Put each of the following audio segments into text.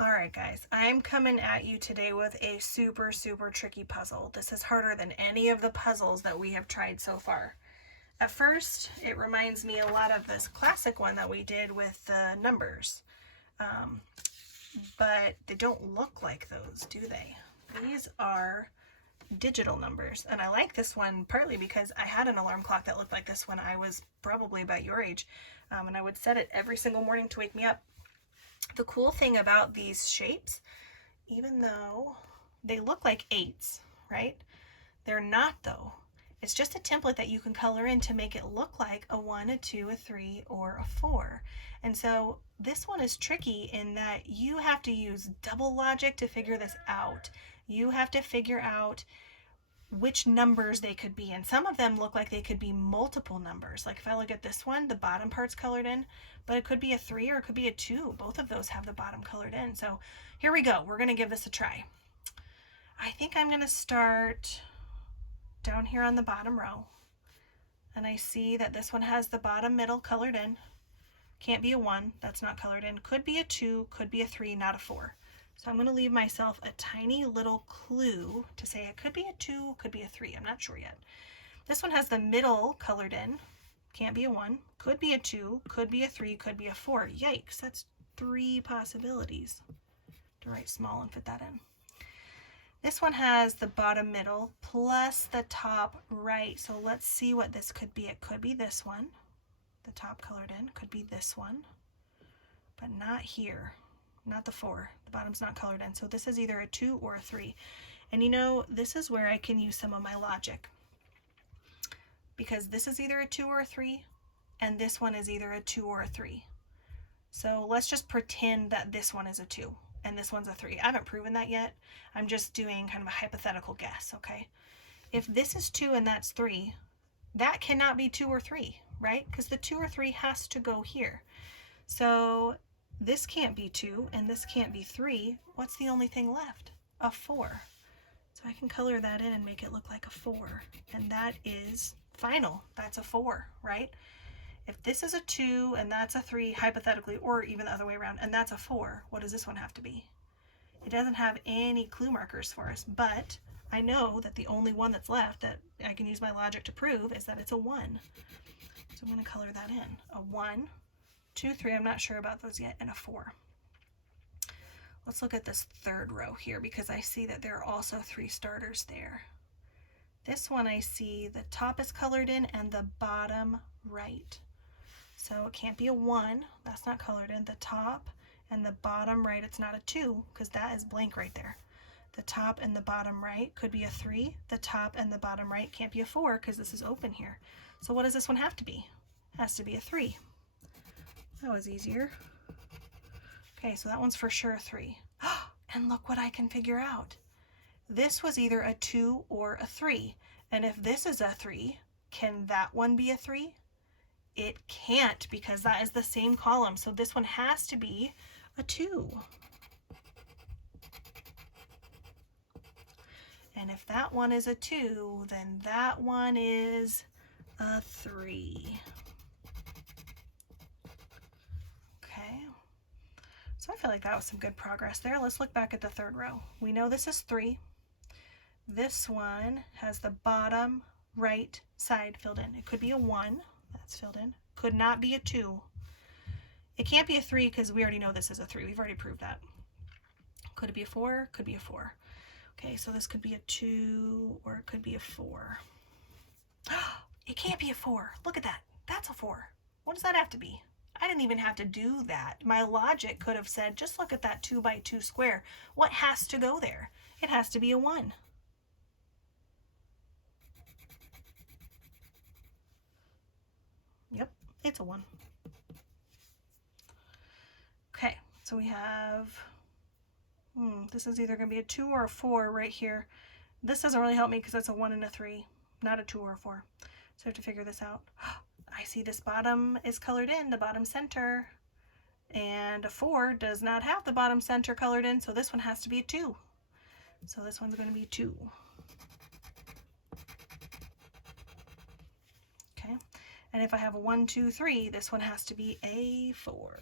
All right, guys, I'm coming at you today with a super, super tricky puzzle. This is harder than any of the puzzles that we have tried so far. At first, it reminds me a lot of this classic one that we did with the numbers, um, but they don't look like those, do they? These are digital numbers, and I like this one partly because I had an alarm clock that looked like this when I was probably about your age, and I would set it every single morning to wake me up. The cool thing about these shapes, even though they look like eights, right? They're not though. It's just a template that you can color in to make it look like a 1, a 2, a 3, or a 4. And so this one is tricky in that you have to use double logic to figure this out. You have to figure out which numbers they could be, and some of them look like they could be multiple numbers. Like if I look at this one, the bottom part's colored in, but it could be a 3 or it could be a 2. Both of those have the bottom colored in. So here we go. We're going to give this a try. I think I'm going to start down here on the bottom row, and I see that this one has the bottom middle colored in. Can't be a 1, that's not colored in. Could be a 2, could be a 3, not a 4. So I'm going to leave myself a tiny little clue to say it could be a 2, could be a 3. I'm not sure yet. This one has the middle colored in. Can't be a 1, could be a 2, could be a 3, could be a 4. Yikes, that's 3 possibilities. To write small and fit that in. This one has the bottom middle plus the top right. So let's see what this could be. It could be this one, the top colored in. Could be this one, but not here. Not the 4. The bottom's not colored in. So this is either a 2 or a 3. And you know, this is where I can use some of my logic, because this is either a 2 or a 3, and this one is either a 2 or a 3. So let's just pretend that this one is a 2 and this one's a 3. I haven't proven that yet. I'm just doing kind of a hypothetical guess, okay? If this is 2 and that's 3, that cannot be 2 or 3, right? Because the 2 or 3 has to go here. So this can't be 2 and this can't be 3. What's the only thing left? A 4. So I can color that in and make it look like a 4. And that is final. That's a 4, right? If this is a 2 and that's a 3, hypothetically, or even the other way around, and that's a 4, what does this one have to be? It doesn't have any clue markers for us, but I know that the only one that's left that I can use my logic to prove is that it's a 1. So I'm going to color that in. A 1, 2, 3, I'm not sure about those yet, and a 4. Let's look at this third row here, because I see that there are also 3 starters there. This one I see the top is colored in and the bottom right. So it can't be a 1, that's not colored in. The top and the bottom right, it's not a 2, because that is blank right there. The top and the bottom right could be a 3. The top and the bottom right can't be a 4, because this is open here. So what does this one have to be? It has to be a 3. That was easier. Okay, so that one's for sure a 3. And look what I can figure out. This was either a 2 or a 3. And if this is a 3, can that one be a 3? It can't, because that is the same column. So this one has to be a 2. And if that one is a 2, then that one is a 3. Okay. So I feel like that was some good progress there. Let's look back at the third row. We know this is 3. This one has the bottom right side filled in. It could be a 1. That's filled in. Could not be a 2. It can't be a 3 because we already know this is a 3. We've already proved that. Could it be a 4? Could be a 4. Okay, so this could be a 2 or it could be a 4. It can't be a 4. Look at that. That's a 4. What does that have to be? I didn't even have to do that. My logic could have said, just look at that 2 by 2 square. What has to go there? It has to be a 1. Yep, it's a 1. Okay, so we have, this is either going to be a 2 or a 4 right here. This doesn't really help me because that's a 1 and a 3, not a 2 or a 4. So I have to figure this out. I see this bottom is colored in, the bottom center, and a 4 does not have the bottom center colored in, so this one has to be a 2. So this one's going to be 2. Okay, and if I have a 1, 2, 3, this one has to be a 4.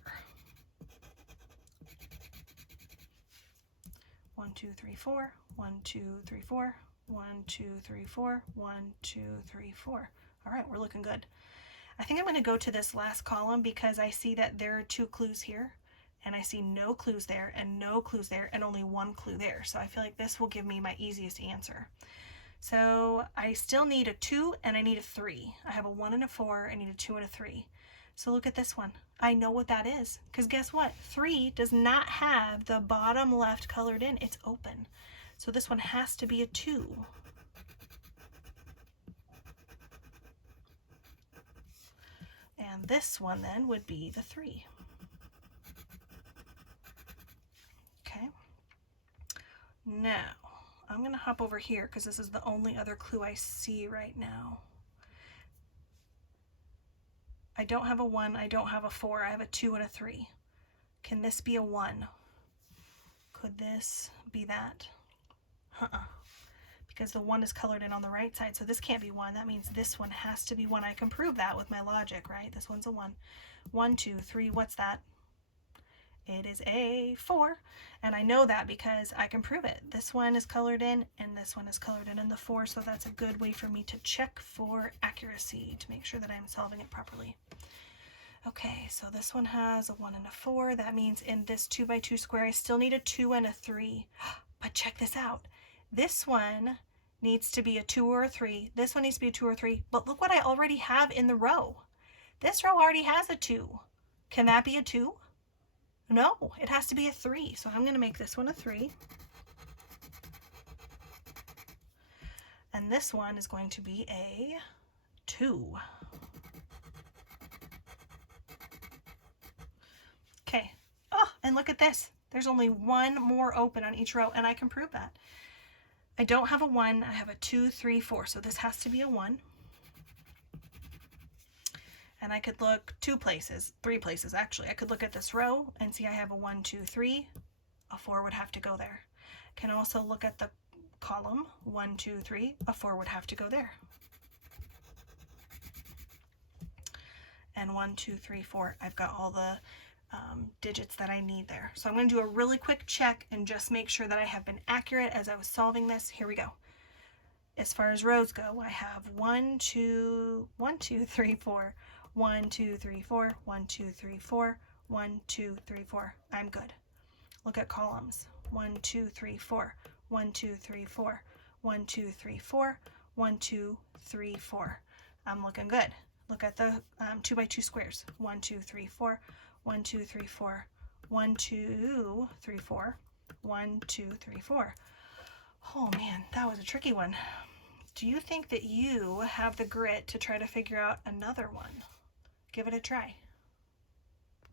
1, 2, 3, 4, 1, 2, 3, 4, 1, 2, 3, 4, 1, 2, 3, 4. All right, we're looking good. I think I'm going to go to this last column because I see that there are 2 clues here, and I see no clues there and no clues there and only 1 clue there. So I feel like this will give me my easiest answer. So I still need a 2 and I need a 3. I have a 1 and a 4, I need a 2 and a 3. So look at this one. I know what that is, because guess what? 3 does not have the bottom left colored in. It's open. So this one has to be a 2. And this one then would be the 3. Okay. Now, I'm going to hop over here because this is the only other clue I see right now. I don't have a 1, I don't have a 4, I have a 2 and a 3. Can this be a 1? Could this be that? Because the 1 is colored in on the right side, so this can't be 1. That means this one has to be 1. I can prove that with my logic, right? This one's a 1. 1, 2, 3, what's that? It is a 4, and I know that because I can prove it. This one is colored in, and this one is colored in the 4, so that's a good way for me to check for accuracy to make sure that I'm solving it properly. Okay, so this one has a 1 and a 4. That means in this 2 by 2 square, I still need a 2 and a 3. But check this out. This one needs to be a 2 or a 3. This one needs to be a 2 or 3. But look what I already have in the row. This row already has a 2. Can that be a 2? No, it has to be a 3. So I'm going to make this one a 3. And this one is going to be a 2. Okay. Oh, and look at this. There's only 1 more open on each row, and I can prove that. I don't have a 1. I have a 2, 3, 4. So this has to be a 1. And I could look 2 places, 3 places actually. I could look at this row and see I have a 1, 2, 3. A 4 would have to go there. Can also look at the column 1, 2, 3. A 4 would have to go there. And 1, 2, 3, 4. I've got all the digits that I need there. So I'm going to do a really quick check and just make sure that I have been accurate as I was solving this. Here we go. As far as rows go, I have 1, 2, 3, 4. 1, 2, 3, 4, 1, 2, 3, 4, 1, 2, 3, 4. I'm good. Look at columns. 1, 2, 3, 4, 1, 2, 3, 4, 1, 2, 3, 4, 1, 2, 3, 4. I'm looking good. Look at the 2 by 2 squares. 1, 2, 3, 4, 1, 2, 3, 4, 1, 2, 3, 4, 1, 2, 3, 4. Oh man, that was a tricky one. Do you think that you have the grit to try to figure out another one? Give it a try.